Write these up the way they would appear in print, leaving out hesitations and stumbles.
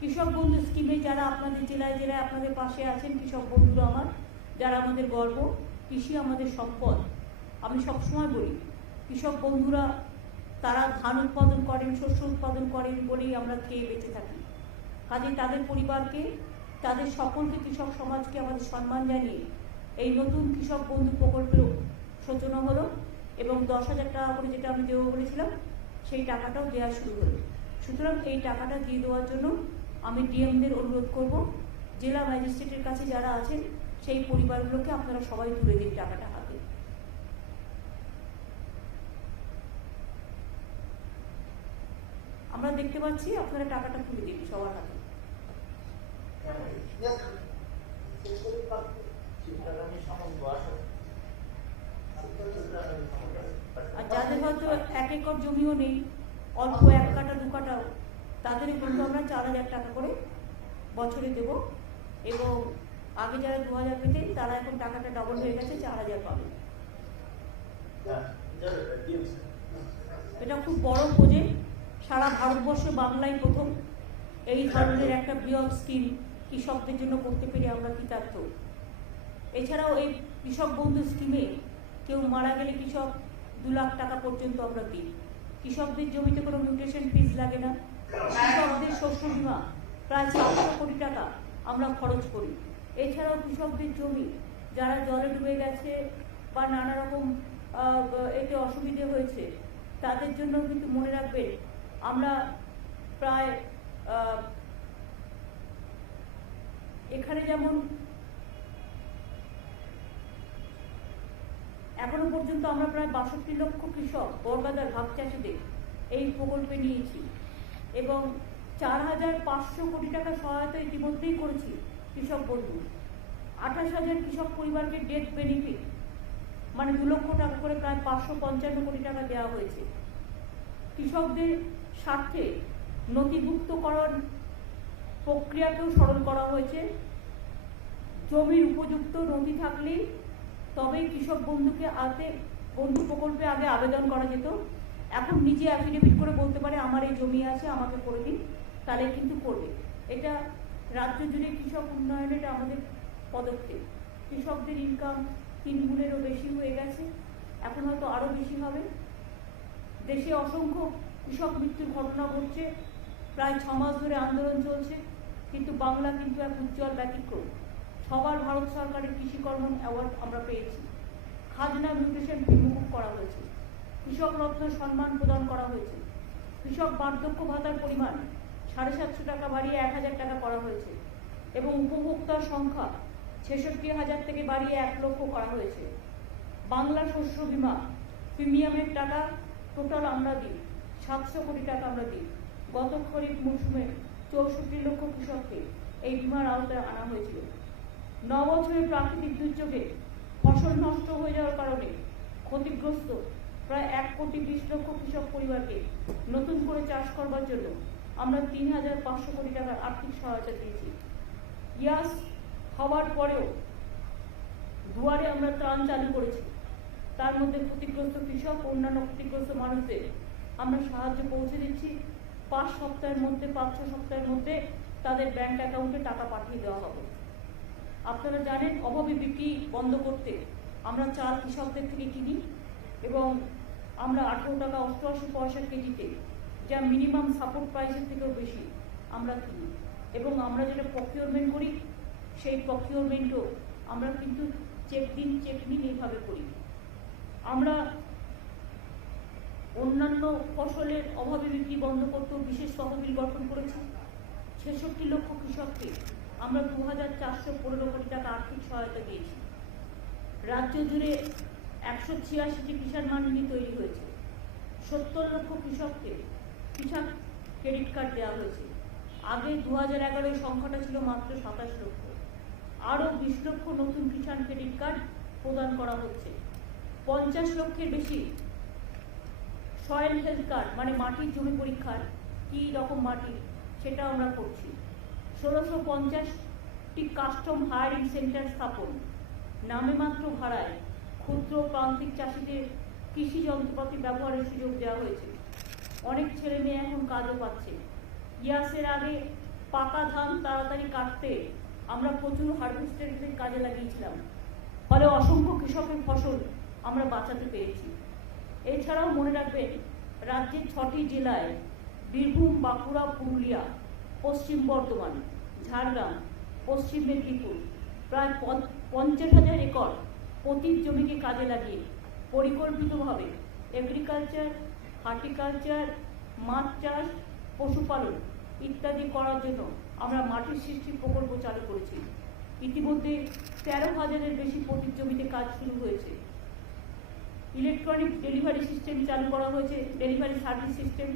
কৃষক বন্ধু স্কিমে যারা আপনাদের জেলায় জেলায় আপনাদের পাশে আছেন, কৃষক বন্ধুরা আমার, যারা আমাদের গর্ব, কৃষি আমাদের সম্পদ। আমি সবসময় বলি কৃষক বন্ধুরা তারা ধান উৎপাদন করেন, শস্য উৎপাদন করেন বলেই আমরা খেয়ে বেঁচে থাকি। কাজে তাদের পরিবারকে, তাদের সকলকে, কৃষক সমাজকে আমাদের সম্মান জানিয়ে এই নতুন কৃষক বন্ধু প্রকল্পের সূচনা হলো এবং 10,000 টাকা করে যেটা আমি দেবো বলেছিলাম সেই টাকাটাও দেওয়া শুরু হলো। সুতরাং এই টাকাটা দিয়ে দেওয়ার জন্য আমি ডিএমদের অনুরোধ করব, জেলা ম্যাজিস্ট্রেটের কাছে যারা আছেন সেই পরিবারগুলোকে আপনারা সবাই তুলে দিন টাকাটা হাতে। আমরা দেখতে পাচ্ছি আপনারা টাকাটা তুলে দিন সবার হাতে। আর যাদের হয়তো 1 একর জমিও নেই, অল্প 1 কাঠা 2 কাঠাও, তাদের কিন্তু আমরা 4,000 টাকা করে বছরে দেব এবং আগে যারা 2,000 পেতেন তারা এখন টাকাটা ডবল হয়ে গেছে, 4,000 পাবে। এটা খুব বড় প্রজেক্ট, সারা ভারতবর্ষে বাংলায় প্রথম এই ধরনের একটা বৃহৎ স্কিম কৃষকদের জন্য করতে পেরে আমরা কৃতার্থ। এছাড়াও এই কৃষক বন্ধু স্কিমে কেউ মারা গেলে কৃষক 2 লাখ টাকা পর্যন্ত আমরা দিই। কৃষকদের জমিতে কোনো মিউটেশন ফিজ লাগে না। কৃষকদের শস্য বীমা প্রায় 700 কোটি টাকা আমরা খরচ করি। এছাড়াও কৃষকদের জমি যারা জলে ডুবে গেছে বা নানা রকম এতে অসুবিধে হয়েছে তাদের জন্য কিন্তু মনে রাখবেন আমরা প্রায় এখানে যেমন এখনো পর্যন্ত আমরা প্রায় 62 লক্ষ কৃষক বর্গাদার ভাগ চাষিদের এই প্রকল্পে নিয়েছি এবং 4,500 কোটি টাকা সহায়তা ইতিমধ্যেই করেছি কৃষক বন্ধু। 28,000 কৃষক পরিবারকে ডেথ বেনিফিট মানে 2 লক্ষ টাকা করে প্রায় 555 কোটি টাকা দেওয়া হয়েছে। কৃষকদের স্বার্থে নথিভুক্তকরণ প্রক্রিয়াকেও সরল করা হয়েছে। জমির উপযুক্ত নথি থাকলেই তবেই কৃষক বন্ধু প্রকল্পে আগে আবেদন করা যেত। এখন নিজে অ্যাফিডেভিট করে বলতে পারে আমার এই জমি আছে, আমাকে করে দিন, তাহলে কিন্তু করবে। এটা রাজ্য জুড়ে কৃষক উন্নয়নে এটা আমাদের পদক্ষেপ। কৃষকদের ইনকাম 3 গুণেরও বেশি হয়ে গেছে, এখন হয়তো আরও বেশি হবে। দেশে অসংখ্য কৃষক মৃত্যুর ঘটনা ঘটছে, প্রায় 6 মাস ধরে আন্দোলন চলছে, কিন্তু বাংলা কিন্তু এক উজ্জ্বল ব্যতিক্রম। সবার ভারত সরকারের কৃষিকর্ম অ্যাওয়ার্ড আমরা পেয়েছি। খাজনা মিউটেশন ফি মুকুব করা হয়েছে, কৃষক রত্ন সম্মান প্রদান করা হয়েছে, কৃষক বার্ধক্য ভাতার পরিমাণ 750 টাকা বাড়িয়ে 1,000 টাকা করা হয়েছে এবং উপভোক্তার সংখ্যা 66,000 থেকে বাড়িয়ে 1 লক্ষ করা হয়েছে। বাংলা শস্য বীমা প্রিমিয়ামের টাকা টোটাল আমরা দিই 700 কোটি টাকা আমরা দিই। গত খরিফ মৌসুমে 64 লক্ষ কৃষককে এই বীমার আওতায় আনা হয়েছিল। 9 বছরের প্রাকৃতিক দুর্যোগে ফসল নষ্ট হয়ে যাওয়ার কারণে ক্ষতিগ্রস্ত প্রায় 1,20 লক্ষ কৃষক পরিবারকে নতুন করে চাষ করবার জন্য আমরা 3,500 কোটি টাকার আর্থিক সহায়তা দিয়েছি। ইয়াস হওয়ার পরেও দুয়ারে আমরা ত্রাণ চালু করেছি, তার মধ্যে ক্ষতিগ্রস্ত কৃষক ও অন্যান্য ক্ষতিগ্রস্ত মানুষদের আমরা সাহায্য পৌঁছে দিচ্ছি। 5 সপ্তাহের মধ্যে 5-6 সপ্তাহের মধ্যে তাদের ব্যাংক অ্যাকাউন্টে টাকা পাঠিয়ে দেওয়া হবে। আপনারা জানেন অভাবী বিক্রি বন্ধ করতে আমরা চাল কৃষকদের থেকে কিনি এবং আমরা 18 টাকা 88 পয়সা কেজিতে, যা মিনিমাম সাপোর্ট প্রাইসের থেকেও বেশি আমরা কিনি এবং আমরা যেটা প্রকিউরমেন্ট করি সেই প্রকিউরমেন্টও আমরা কিন্তু চেক দিন চেক নিন এইভাবে করি। আমরা অন্যান্য ফসলের অভাবী বিক্রি বন্ধ করতেও বিশেষ তহবিল গঠন করেছি। 66 লক্ষ কৃষককে আমরা 2,415 কোটি টাকা আর্থিক সহায়তা দিয়েছি। রাজ্য জুড়ে 186টি কিষাণ মান্ডি তৈরি হয়েছে। 70 লক্ষ কৃষককে কৃষক ক্রেডিট কার্ড দেওয়া হয়েছে। আগে 2011 সংখ্যাটা ছিল মাত্র 27 লক্ষ। আরও 20 লক্ষ নতুন কিষাণ ক্রেডিট কার্ড প্রদান করা হচ্ছে। 50 লক্ষের বেশি সয়েল হেলথ কার্ড মানে মাটির জমি পরীক্ষার কী রকম মাটি সেটা আমরা করছি। 1650টি কাস্টম হায়ারিং সেন্টার স্থাপন, নামে মাত্র ভাড়ায় ক্ষুদ্র প্রান্তিক চাষিদের কৃষি যন্ত্রপাতি ব্যবহারের সুযোগ দেওয়া হয়েছে। অনেক ছেলে মেয়ে এখন কাজও পাচ্ছে। ইয়াসের আগে পাকা ধান তাড়াতাড়ি কাটতে আমরা প্রচুর হারভেস্টের কাজে লাগিয়েছিলাম, ফলে অসংখ্য কৃষকের ফসল আমরা বাঁচাতে পেরেছি। এছাড়াও মনে রাখবেন, রাজ্যের 6টি জেলায় বীরভূম, বাঁকুড়া, পুরুলিয়া, পশ্চিম বর্ধমান, ঝাড়গ্রাম, পশ্চিম মেদিনীপুর প্রায় 50,000 একর পতিত জমিকে কাজে লাগিয়ে পরিকল্পিতভাবে এগ্রিকালচার, হর্টিকালচার, মাছ চাষ, পশুপালন ইত্যাদি করার জন্য আমরা মাটির সৃষ্টি প্রকল্প চালু করেছি। ইতিমধ্যে 13,000-এর বেশি পতিত জমিতে কাজ শুরু হয়েছে। ইলেকট্রনিক ডেলিভারি সিস্টেম চালু করা হয়েছে, ডেলিভারি সার্ভিস সিস্টেম।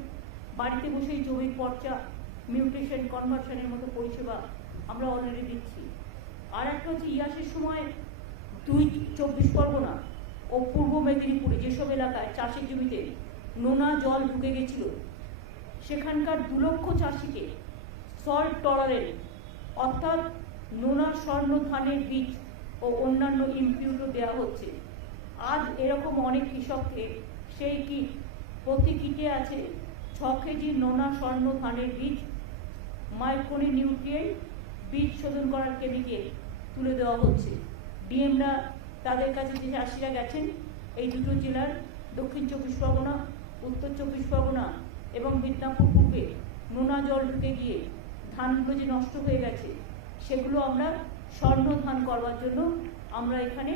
বাড়িতে বসেই জমির পর্চা, মিউটেশন, কনভার্সনের মতো পরিষেবা আমরা অলরেডি দিচ্ছি। আর একটা হচ্ছে, ইয়াসের সময় 24 পরগনা ও পূর্ব মেদিনীপুরে যেসব এলাকায় চাষের জমিতে নোনা জল ঢুকে গেছিল, সেখানকার 2 লক্ষ চাষিকে সল্ট টলারেন্ট অর্থাৎ নোনা স্বর্ণ ধানের বীজ ও অন্যান্য ইনপুটও দেওয়া হচ্ছে। আজ এরকম অনেক কৃষককে সেই কিট, প্রতি কিটে আছে 6 কেজি নোনা স্বর্ণ ধানের বীজ, মাইক্রো নিউট্রিয়েন্ট, বীজ শোধন করার কেমিক্যাল তুলে দেওয়া হচ্ছে। ডিএমরা তাদের কাছে যে চাষিরা গেছেন, এই দুটো জেলার দক্ষিণ 24 পরগনা, উত্তর 24 পরগনা এবং মিদনাপুর পূর্বে নোনা জল ঢুকে গিয়ে ধানগুলো যে নষ্ট হয়ে গেছে, সেগুলো আমরা স্বর্ণ ধান করবার জন্য আমরা এখানে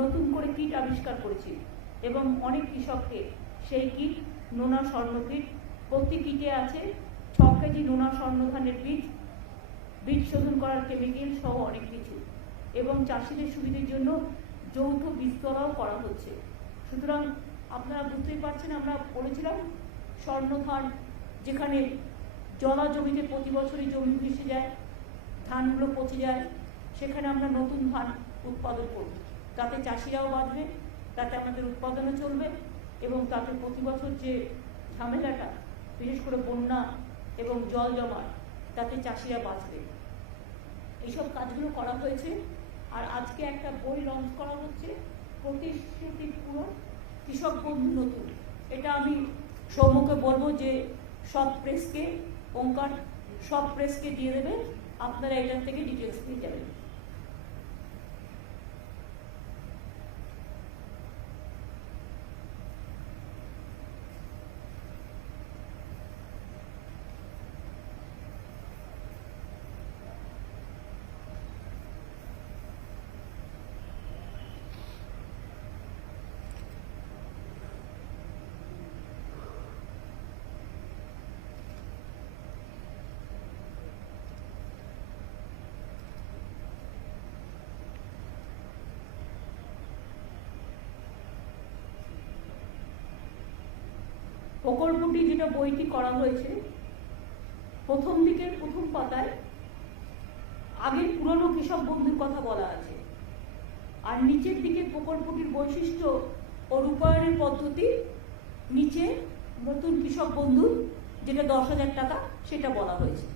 নতুন করে কিট আবিষ্কার করেছি এবং অনেক কৃষককে সেই কিট, নোনা স্বর্ণ কিট, প্রতি কিটে আছে 6 কেজি নোনা স্বর্ণ ধানের বীজ, বীজ শোধন করার কেমিক্যাল সহ অনেক কিছু, এবং চাষিদের সুবিধের জন্য যৌথ বীজতলাও করা হচ্ছে। সুতরাং আপনারা বুঝতেই পারছেন, আমরা বলেছিলাম স্বর্ণ ধান যেখানে জলা জমিতে প্রতি বছরই জমি ভেসে যায়, ধানগুলো পচে যায়, সেখানে আমরা নতুন ধান উৎপাদন করব। তাতে চাষিরাও বাঁচবে, তাতে আমাদের উৎপাদনও চলবে এবং তাতে প্রতি বছর যে ঝামেলাটা, বিশেষ করে বন্যা এবং জল জমা, তাতে চাষিরা বাঁচবে। এইসব কাজগুলো করা হয়েছে। আর আজকে একটা বই লঞ্চ করা হচ্ছে, প্রতিশ্রুতি পূরণ, কৃষক বন্ধু নতুন। এটা আমি সৌম্যকে বলবো যে সব প্রেসকে, ওঙ্কার সব প্রেসকে দিয়ে দেবে, আপনারা এটার থেকে ডিটেলস পেয়ে যাবেন। প্রকল্পটি যেটা বইটি করা হয়েছে, প্রথম দিকের প্রথম পাতায় আগের পুরনো কৃষক বন্ধুর কথা বলা আছে, আর নিচের দিকে প্রকল্পটির বৈশিষ্ট্য ও রূপায়ণের পদ্ধতি, নিচে নতুন কৃষক বন্ধু যেটা 10,000 টাকা, সেটা বলা হয়েছে।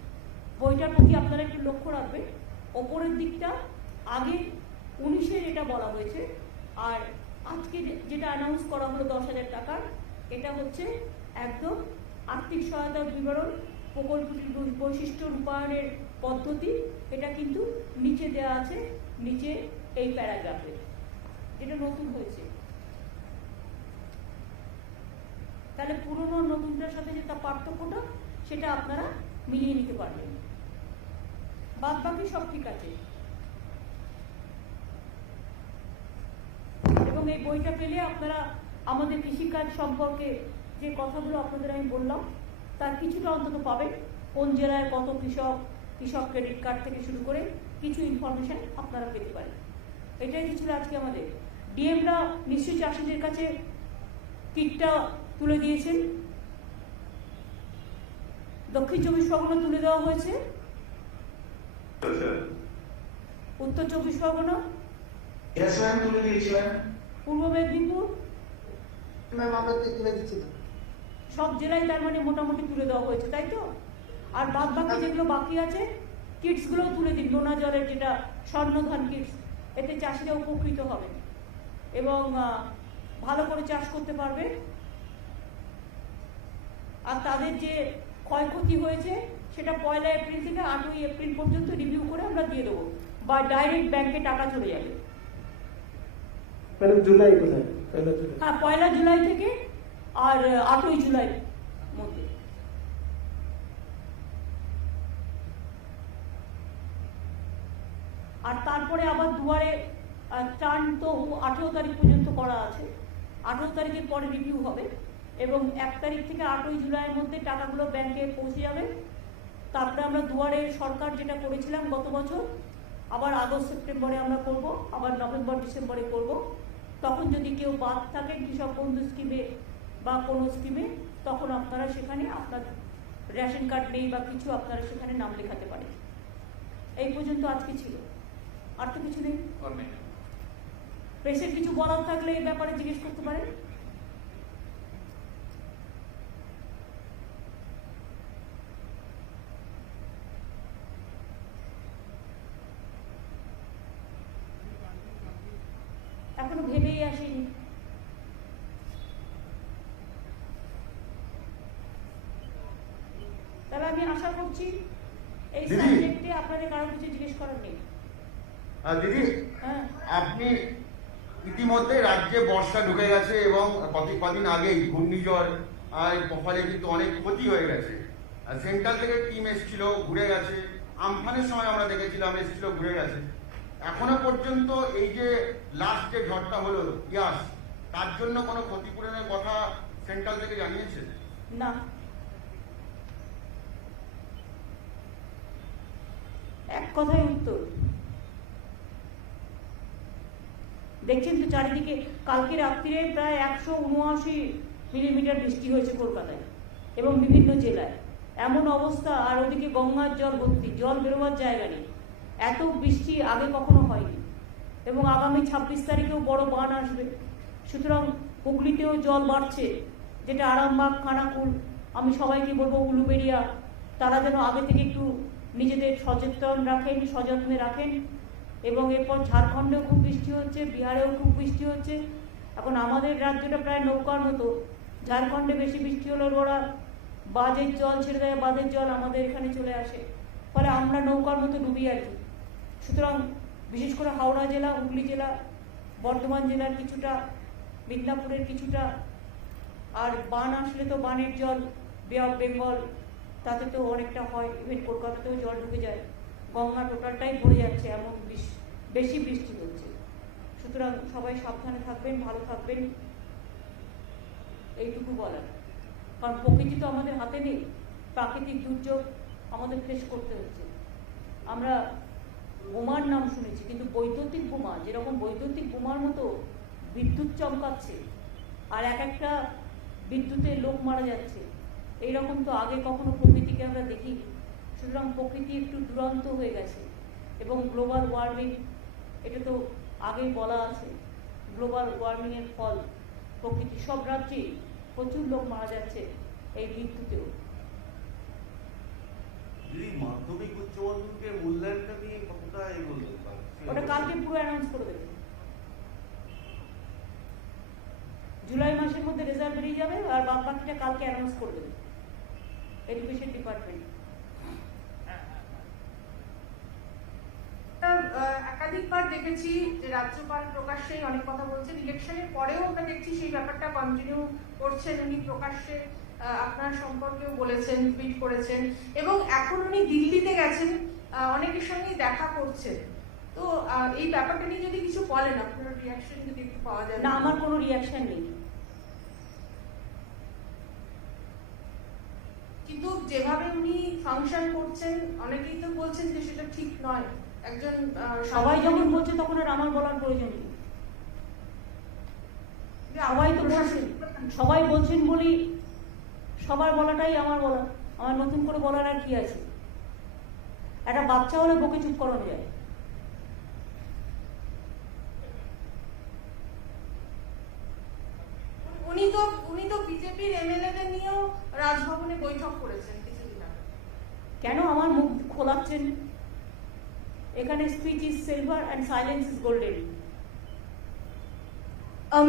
বইটার প্রতি আপনারা একটু লক্ষ্য রাখবেন, ওপরের দিকটা আগে 19-এর এটা বলা হয়েছে, আর আজকে যেটা অ্যানাউন্স করা হলো 10,000 টাকার, এটা হচ্ছে একদম আর্থিক সহায়তার বিবরণ, প্রকল্পটির বৈশিষ্ট্য, রূপায়ণের পদ্ধতি, এটা কিন্তু নিচে দেওয়া আছে, নিচে এই প্যারাগ্রাফে, যেটা নতুন হয়েছে। তাহলে পুরনো নতুনটার সাথে যে তার পার্থক্যটা, সেটা আপনারা মিলিয়ে নিতে পারবেন। বাদ বাকি সব ঠিক আছে। এবং এই বইটা পেলে আপনারা আমাদের কৃষিকাজ সম্পর্কে যে কথাগুলো আপনাদের আমি বললাম, তার কিছুটা অন্তত পাবেন। কোন জেলায় কত কৃষক, কৃষক ক্রেডিট কার্ড থেকে শুরু করে কিছু ইনফরমেশন আপনারা পেতে পারেন। এটাই ছিল আজকে আমাদের। ডিএমরা নিশ্চয়ই চাষিদের কাছে কিটটা তুলে দিয়েছেন। দক্ষিণ 24 পরগনা তুলে দেওয়া হয়েছে, উত্তর 24 পরগনা, তুলে দিয়েছিলেন, পূর্ব মেদিনীপুর, সব জেলায় তার মানে মোটামুটি তুলে দেওয়া হয়েছে, তাই তো? আর বাদ বাকি যেগুলো বাকি আছে, কিটস গুলো তুলে দিন, নোনা জলের যেটা স্বর্ণ ধান কিটস, এতে চাষিরা উপকৃত হবে এবং ভালো করে চাষ করতে পারবে। আর তাদের যে ক্ষয়ক্ষতি হয়েছে সেটা 1 এপ্রিল থেকে 8 এপ্রিল পর্যন্ত রিভিউ করে আমরা দিয়ে দেবো, বা ডাইরেক্ট ব্যাংকে টাকা চলে যাবে। ম্যাডাম জুলাই কোথায়? পয়লা জুলাই। হ্যাঁ, 1 জুলাই থেকে আর 8 জুলাই মধ্যে। আর তারপরে আবার দুয়ারে টার্ন তো 18 তারিখ পর্যন্ত করা আছে। 18 তারিখের পরে রিভিউ হবে এবং 1 তারিখ থেকে 8 জুলাইয়ের মধ্যে টাকাগুলো ব্যাংকে পৌঁছে যাবে। তারপরে আমরা দুয়ারে সরকার যেটা করেছিলাম গত বছর, আবার আগস্ট সেপ্টেম্বরে আমরা করব, আবার নভেম্বর ডিসেম্বরে করব। তখন যদি কেউ বাদ থাকেন কৃষক বন্ধু স্কিমে বা কোনো স্কিমে, তখন আপনারা সেখানে আপনার রেশন কার্ড নেই বা কিছু, আপনারা সেখানে নাম লেখাতে পারেন। এই পর্যন্ত আজকে ছিল, আর তো কিছু নেই। প্রেসের কিছু বলার থাকলে এই ব্যাপারে জিজ্ঞেস করতে পারেন। এখনো ভেবেই আসেনি। তাহলে আমি আশা করছি এই দিদি। সাবজেক্টে আপনাদের কারো কিছু জিজ্ঞেস করার নেই। দিদি, হ্যাঁ, আপনি ইতিমধ্যে রাজ্যে বর্ষা ঢুকে গেছে এবং কদিন আগেই ঘূর্ণিঝড় আর ফলে কিন্তু অনেক ক্ষতি হয়ে গেছে। সেন্ট্রাল থেকে টিম এসেছিল, ঘুরে গেছে। আমফানের সময় আমরা দেখেছিলাম, এসেছিল, ঘুরে গেছে। এখনো পর্যন্ত এই যে লাস্ট যে ঝড়টা হলো ইয়াস, তার জন্য কোনো ক্ষতিপূরণের কথা সেন্ট্রাল থেকে জানিয়েছে? না। এক কথায় উত্তর। দেখছেন তো চারিদিকে, কালকে রাত্রিরে প্রায় 179 মিলিমিটার বৃষ্টি হয়েছে কলকাতায় এবং বিভিন্ন জেলায়। এমন অবস্থা, আর ওদিকে গঙ্গার জল ভর্তি, জল বেরোবার জায়গা নেই। এত বৃষ্টি আগে কখনো হয়নি এবং আগামী 26 তারিখেও বড় বান আসবে। সুতরাং হুগলিতেও জল বাড়ছে, যেটা আরামবাগ, খানাকুল, আমি সবাইকে বলবো উলুবেড়িয়া, তারা যেন আগে থেকে একটু নিজেদের সচেতন রাখেন, সযত্নে রাখেন। এবং এরপর ঝাড়খণ্ডেও খুব বৃষ্টি হচ্ছে, বিহারেও খুব বৃষ্টি হচ্ছে। এখন আমাদের রাজ্যটা প্রায় নৌকার মতো। ঝাড়খণ্ডে বেশি বৃষ্টি হলে ওরা বাঁধের জল ছেড়ে দেয়, বাঁধের জল আমাদের এখানে চলে আসে, ফলে আমরা নৌকার মতো ডুবি আর কি। সুতরাং বিশেষ করে হাওড়া জেলা, হুগলি জেলা, বর্ধমান জেলার কিছুটা, মিদনাপুরের কিছুটা, আর বান আসলে তো বানের জল বে অফ বেঙ্গল, তাতে তো অনেকটা হয়। ইভেন কলকাতাতেও জল ঢুকে যায়, গঙ্গা টোটালটাই ভরে যাচ্ছে, এমন বেশি বৃষ্টি হচ্ছে। সুতরাং সবাই সাবধানে থাকবেন, ভালো থাকবেন, এইটুকু বলার। কারণ প্রকৃতি তো আমাদের হাতে নেই, প্রাকৃতিক দুর্যোগ আমাদের ফেস করতে হচ্ছে। আমরা বোমার নাম শুনেছি, কিন্তু বৈদ্যুতিক বোমা, যেরকম বৈদ্যুতিক বোমার মতো বিদ্যুৎ চমকাচ্ছে আর এক একটা বিদ্যুতে লোক মারা যাচ্ছে, এইরকম তো আগে কখনো প্রকৃতিকে আমরা দেখি। সুতরাং প্রকৃতি একটু দুরন্ত হয়ে গেছে এবং গ্লোবাল ওয়ার্মিং, এটা তো আগেই বলা আছে, গ্লোবাল ওয়ার্মিংয়ের ফল প্রকৃতি। সব রাজ্যেই প্রচুর লোক মারা যাচ্ছে এই বিদ্যুতেও। দিদি, মাধ্যমিক উচ্চ মাধ্যমিকের মূল্যায়নটা নিয়ে কতটা এগোলো? ওটা কালকে পুরো অ্যানাউন্স করে দেবে। জুলাই মাসের মধ্যে রেজাল্ট বেরিয়ে যাবে আর বাকিটা কালকে অ্যানাউন্স করে দেবে এডুকেশন ডিপার্টমেন্ট। একাধিকবার দেখেছি যে রাজ্যপাল প্রকাশ্যেই অনেক কথা বলছেন, ইলেকশনের পরেও আমরা দেখছি সেই ব্যাপারটা কন্টিনিউ করছেন। উনি প্রকাশ্যে আপনার সম্পর্কেও বলেছেন, টুইট করেছেন, এবং এখন উনি দিল্লিতে গেছেন, অনেকের সঙ্গেই দেখা করছেন। তো এই ব্যাপারটা নিয়ে যদি কিছু বলেন, আপনার রিয়াকশন যদি একটু পাওয়া যায়। না, আমার কোনো রিয়াকশন নেই। কিন্তু যেভাবে উনি ফাংশন করছেন, অনেকেই তো বলছেন যে সেটা ঠিক নয়। একজন সবাই যখন বলছে তখন আর আমার বলার প্রয়োজন নেই। সবাই তো বলছেন, সবাই বলছেন বলি সবার বলাটাই আমার বলা। আমার নতুন করে বলার আর কি আছে? একটা বাচ্চা হলে বকে চুপ করানো যায়। উনি তো বিজেপির এমএলএদের নিয়েও রাজভবনে বৈঠক করেছেন কিছুদিন আগে। কেন আমার মুখ খোলাচ্ছেন? এখানে speech is silver and silence is golden.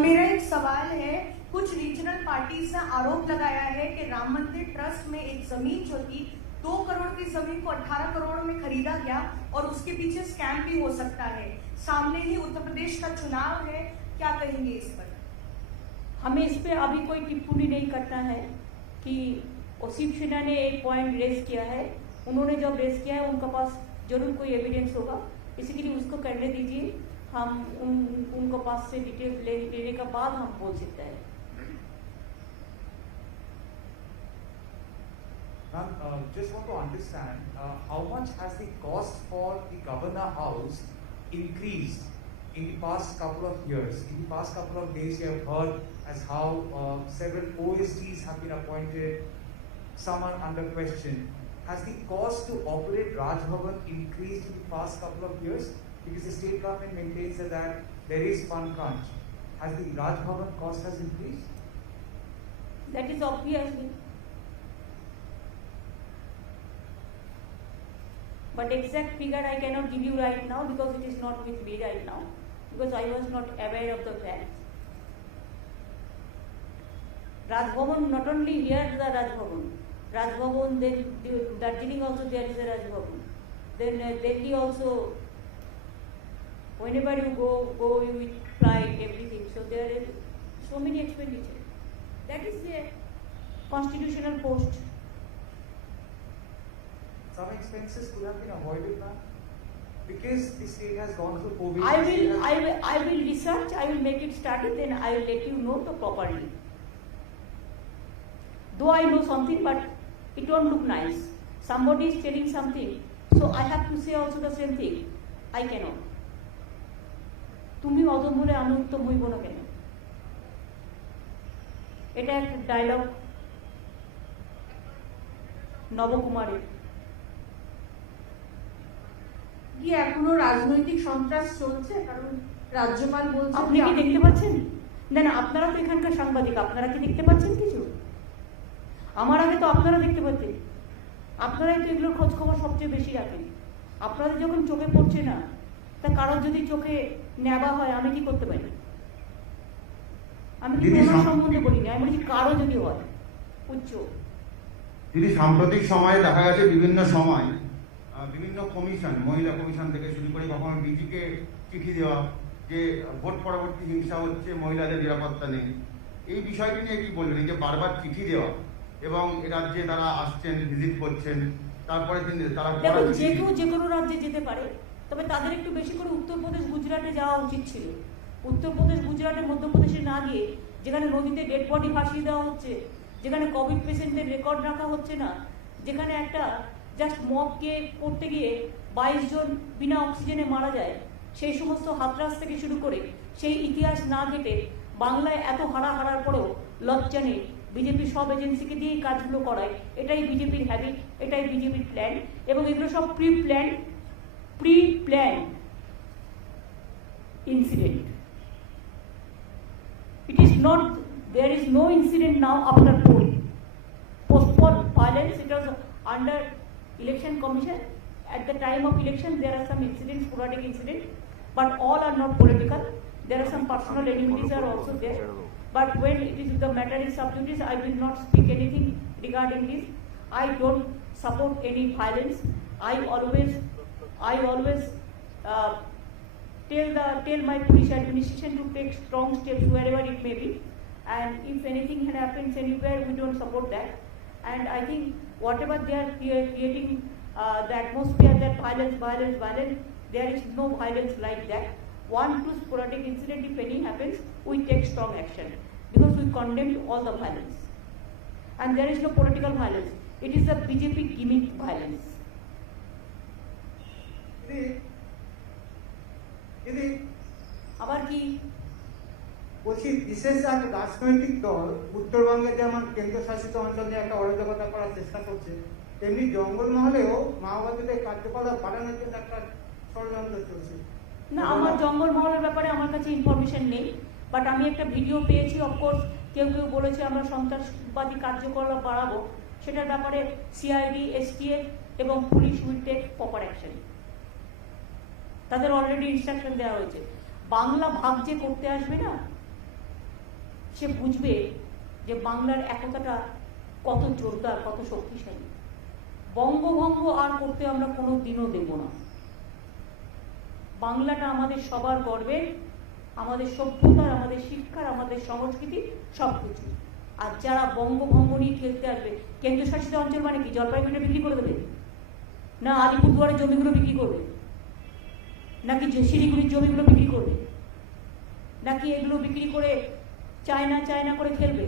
मेरा एक सवाल है, कुछ रीजनल पार्टीज ने आरोप लगाया है कि राम मंदिर ट्रस्ट में एक जमीन जो थी 2 करोड़ की जमीन को 18 करोड़ में खरीदा गया और उसके पीछे स्कैम भी हो सकता है। सामने ही उत्तर प्रदेश का चुनाव है, क्या कहेंगे इस पर? हमें इस पे अभी कोई टिप्पणी नहीं करना है कि शिव सेना ने एक पॉइंट रेज किया है, उन्होंने जब रेज किया है उनके पास जरूर कोई एविडेंस होगा, इसी के लिए उसको करने दीजिए। हम उनको पास से डिटेल्स लेने के बाद हम बोल सकते हैं। Ma'am, just want to understand how much has the cost for the Governor House increased in the past couple of years? In the past couple of days, you have heard as how several OSTs have been appointed, some are under question. Has the cost to operate Raj Bhavan increased in the past couple of years? Because the state government maintains that there is fund crunch. Has the Raj Bhavan cost has increased? That is obviously. But exact figure I cannot give you right now because it is not with me right now, because I was not aware of the facts. Raj Bhavan, not only here the Raj Bhavan, then Darjeeling also there is a Raj Bhavan. Then Delhi also, whenever you go with flight, everything. So there is so many expenditure. That is a constitutional post. Some expenses could have been avoided, ma'am, because the state has gone through COVID. I will research. I will make it study. Then I will let you know the properly. Though I know something, but it won't look nice. Somebody is telling something, so I have to say also the same thing. I cannot. তুমি অদম বলে আমি উত্তম হইব না কেন? এটা একটা dialogue নবকুমারের। কি এখনো রাজনৈতিক সন্ত্রাস চলছে? কারণ রাজ্যপাল বলছেন আপনি কি দেখতে পাচ্ছেন? না না, আপনারা তো এখানকার সাংবাদিক, আপনারা কি দেখতে পাচ্ছেন কিছু? আমার আগে তো আপনারা দেখতে পাচ্ছেন, আপনারাই তো এগুলোর খোঁজ খবর সবচেয়ে বেশি রাখেন। আপনাদের যখন চোখে পড়ছে না, তা কারোর যদি চোখে নেওয়া হয় আমি কি করতে পারি? আমি তোমার সম্বন্ধে বলিনি, আমি বলছি কারো যদি হয় উচ্চ। যদি সাম্প্রতিক সময়ে দেখা গেছে বিভিন্ন সময় বিভিন্ন কমিশন, মহিলা কমিশন থেকে শুরু করে কখনো ডিজিকে চিঠি দেওয়া যে ভোট পরবর্তী হিংসা হচ্ছে, মহিলাদের নিরাপত্তা নেই, এই বিষয়টি নিয়ে কি বলবেন? এই যে বারবার চিঠি দেওয়া এবং রাজ্যে তারা আসছেন, ভিজিট করছেন, তারপরে তারা যে কেউ যে কোনো রাজ্যে যেতে পারে, তবে তাদের একটু বেশি করে উত্তরপ্রদেশ গুজরাটে যাওয়া উচিত ছিল। উত্তরপ্রদেশ গুজরাটে মধ্যপ্রদেশে না গিয়ে, যেখানে নদীতে ডেড বডি ভাসিয়ে দেওয়া হচ্ছে, যেখানে কোভিড পেশেন্টদের রেকর্ড রাখা হচ্ছে না, যেখানে একটা জাস্ট মবকে করতে গিয়ে 22 জন বিনা অক্সিজেনে মারা যায়, সেই সমস্ত হাতরাস থেকে শুরু করে সেই ইতিহাস না ঘেটে বাংলায় এত হারার পরেও লজ্জা নেই। বিজেপি সব এজেন্সিকে দিয়েই কাজগুলো করায়, এটাই বিজেপির হ্যাবিট, এটাই বিজেপির প্ল্যান, এবং এগুলো সব pre plan incident. It is not, there is no incident now after poll. Postpone violence, it was under election commission. At the time of election, there are some incidents, sporadic incidents, but all are not political. There are some personal enmities are also there. But when it is the matter is sub judice, I will not speak anything regarding this. I don't support any violence. I always tell my police administration to take strong steps wherever it may be, and if anything happens anywhere, we don't support that. And I think whatever they are creating the atmosphere that violence, there is no violence like that. 1-2 sporadic incident, if any happens, we take strong action because we condemn all the violence, and there is no political violence. It is a BJP gimmick violence. আবার কি বলছি, বিশেষ এক রাজনৈতিক দল উত্তরবঙ্গে যেমন কেন্দ্রশাসিত অঞ্চলে একটা অরাজকতা করার চেষ্টা করছে, তেমনি জঙ্গলমহলেও মাওবাদীদের কার্যকলাপ বাড়ানোর জন্য একটা ষড়যন্ত্র চলছে। না, আমার জঙ্গলমহলের ব্যাপারে আমার কাছে ইনফরমেশন নেই, বাট আমি একটা ভিডিও পেয়েছি। অফকোর্স কেউ বলেছে আমরা সন্ত্রাসবাদী কার্যকলাপ বাড়াবো, সেটার ব্যাপারে সিআইডি, এসটিএফ এবং police will take proper action. তাদের অলরেডি ইনস্ট্রাকশন দেওয়া হয়েছে। বাংলা ভাগ যে করতে আসবে না, সে বুঝবে যে বাংলার একতাটা কত জোরদার, কত শক্তিশালী। বঙ্গভঙ্গ আর করতে আমরা কোনো দিনও দেব না। বাংলাটা আমাদের সবার গর্বের, আমাদের সভ্যতার, আমাদের শিক্ষার, আমাদের সংস্কৃতি সবকিছু। আর যারা বঙ্গভঙ্গ নিয়ে খেলতে আসবে, কেন্দ্রশাসিত অঞ্চল মানে কি জলপাইগুড়িটা বিক্রি করে দেবে, না আলিপুরদুয়ারের জমিগুলো বিক্রি করবে, নাকি শিলিগুড়ির জমিগুলো বিক্রি করবে, নাকি এগুলো বিক্রি করে চায়না করে খেলবে?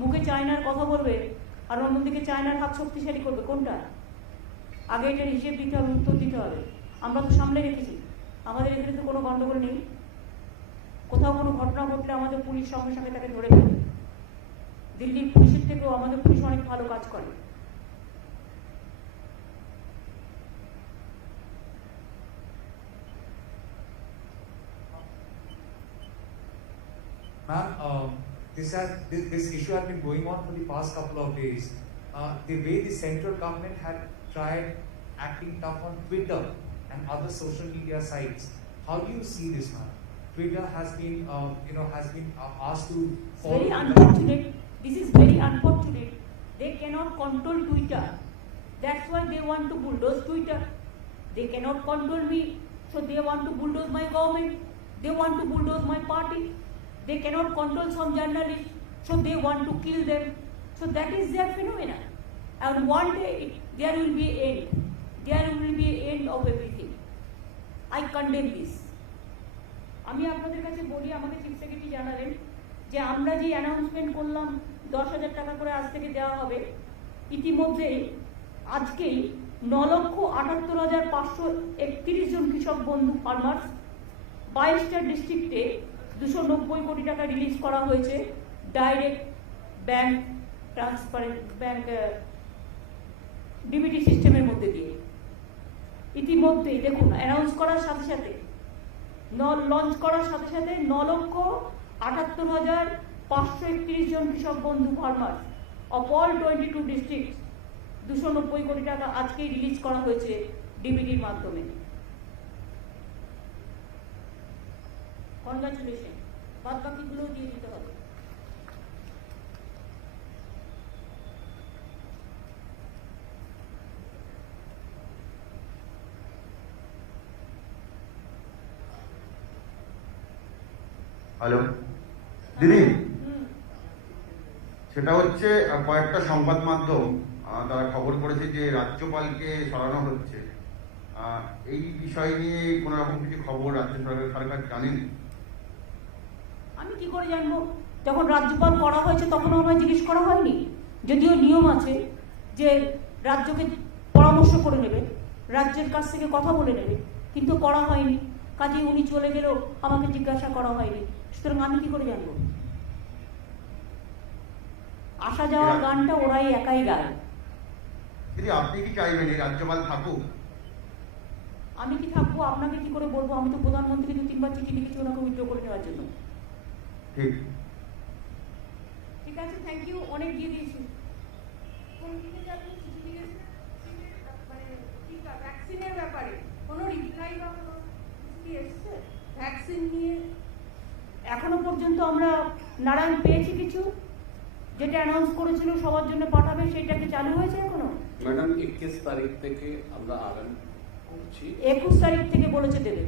মুখে চায়নার কথা বলবে আর অন্যদিকে চায়নার হাত শক্তিশালী করবে, কোনটা? আগে এটার হিসেব দিতে হবে, উত্তর দিতে হবে। আমরা তো সামনে রেখেছি, আমাদের এখানে তো কোনো গন্ডগোল নেই। কোথাও কোনো ঘটনা ঘটলে আমাদের পুলিশ সঙ্গে সঙ্গে তাকে ধরে ফেলে। দিল্লির পুলিশের থেকেও আমাদের পুলিশ অনেক ভালো কাজ করে। Ma'am, this issue has been going on for the past couple of days. The way the central government had tried acting tough on Twitter and other social media sites, how do you see this, ma'am? Twitter has been, asked to follow. Very unfortunate. This is very unfortunate. They cannot control Twitter. That's why they want to bulldoze Twitter. They cannot control me, so they want to bulldoze my government. They want to bulldoze my party. They cannot control some journalists, so they want to kill them. So that is their phenomena. And one day there will be an end. There will be an end of everything. I condemn this. আমি আপনাদের কাছে বলি, আমাকে chief secretary জানালেন যে আমরা যে announcement করলাম 10,000 টাকা করে আজ থেকে দেওয়া হবে, ইতিমধ্যেই আজকেই 9,78,531 জন কৃষক বন্ধু ফার্মার্স 22টা ডিস্ট্রিক্টে 290 কোটি টাকা রিলিজ করা হয়েছে direct bank transparent bank DBT সিস্টেমের মধ্যে দিয়ে। ইতিমধ্যেই দেখুন অ্যানাউন্স করার সাথে সাথে লঞ্চ করার সাথে সাথে 9,78,531 জন কৃষক বন্ধু ফার্মার্স অফ অল 22 ডিস্ট্রিক্ট 290 কোটি টাকা আজকেই রিলিজ করা হয়েছে ডিবিটির মাধ্যমে। কনগ্রাচুলেশন। বাদ বাকিগুলো দিয়ে দিতে হবে। হ্যালো দিদি, সেটা হচ্ছে কয়েকটা সংবাদ মাধ্যম তারা খবর করেছে যে রাজ্যপালকে সরানো হচ্ছে। এই বিষয় নিয়ে কোন রকম কিছু খবর রাজ্য সরকার জানেন? আমি কি করে জানবো? যখন রাজ্যপাল করা হয়েছে তখন আমায় জিজ্ঞেস করা হয়নি। যদিও নিয়ম আছে যে রাজ্যকে পরামর্শ করে নেবে, রাজ্যের কাছ থেকে কথা বলে নেবে, কিন্তু করা হয়নি। কাজে উনি চলে গেলেও আমাকে জিজ্ঞাসা করা হয়নি, সুতরাং আমি কি করে জানবো? আসা যাওয়ার গানটা ওরাই একাই গায়। দিদি, আপনি কি চাইবেন এই রাজ্যপাল থাকুক? আমি কি থাকবো আপনাকে কি করে বলবো? আমি তো প্রধানমন্ত্রী 2-3 বার চিঠি লিখেছি ওনাকে উইথড্র করে নেওয়ার জন্য। ঠিক আছে, থ্যাংক ইউ। অনেক দিয়ে দিয়েছি। কোন দিকে যাবেন? চিঠি লিখেছেন মানে টিকা ভ্যাকসিনের ব্যাপারে কোনো রিপ্লাই বা কোনো কি এসেছে ভ্যাকসিন নিয়ে? এখনো পর্যন্ত আমরা নারায়ণ পেয়েছি কিছু, যেটা অ্যানাউন্স করেছিল সবার জন্য পাঠাবে, সেটাকে চালু হয়েছে এখনো? ম্যাডাম 21 তারিখ থেকে আমরা আগাম করছি। 21 তারিখ থেকে বলেছে দেবে।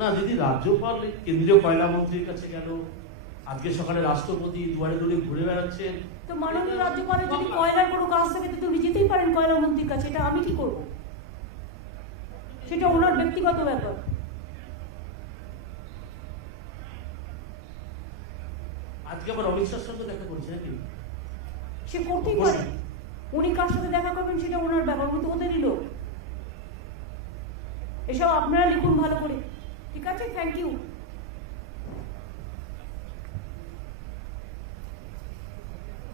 না দিদি, রাজ্যপাল কেন্দ্রীয় কয়লা মন্ত্রীর কাছে গেল, আজকে সকালে রাষ্ট্রপতি দুয়ারে দুয়ারে ঘুরে বেড়াচ্ছেন। তো মাননীয় রাজ্যপালের যদি কয়লার কোনো কাজ থাকে তো উনি যেতেই পারেন কয়লা মন্ত্রীর কাছে। এটা আমি কি করব? সেটা ওনার ব্যক্তিগত ব্যাপার। আজকে আবার অমিত শাহর সঙ্গে দেখা করছে নাকি? সে করতেই পারে। উনি কার সাথে দেখা করবেন সেটা ওনার ব্যাপার, উনি তো ওদেরই লোক। এসব আপনারা লিখুন ভালো করে। ঠিক আছে, থ্যাংক ইউ।